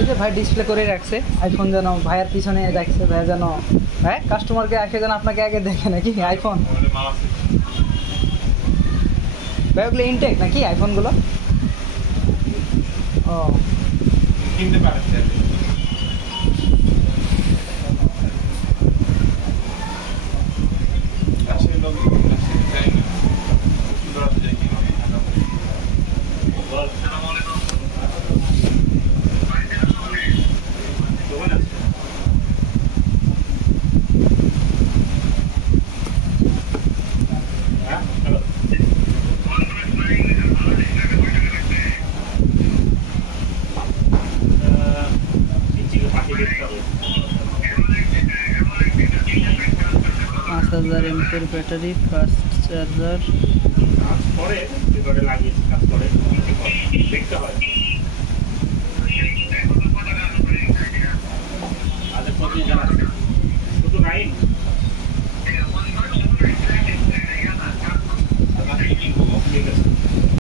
ওই যে ভাই ডিসপ্লে করে রাখছে আইফোন, যেন ভাইয়ের পিছনে রাখছে, ভাই যেন হ্যাঁ কাস্টমারকে আসে যেন আপনাকে আগে দেখে নাকি আইফোন। ভাই ওগুলো ইনটেক নাকি আইফোনগুলো? ও কিনতে পারেন এমপির ব্যাটারি, ফাস্ট চার্জার। কাজ করে ভিতরে লাগিয়েছি, কাজ করে দেখতে হয়। আচ্ছা 25 জন আছে, শুধু 9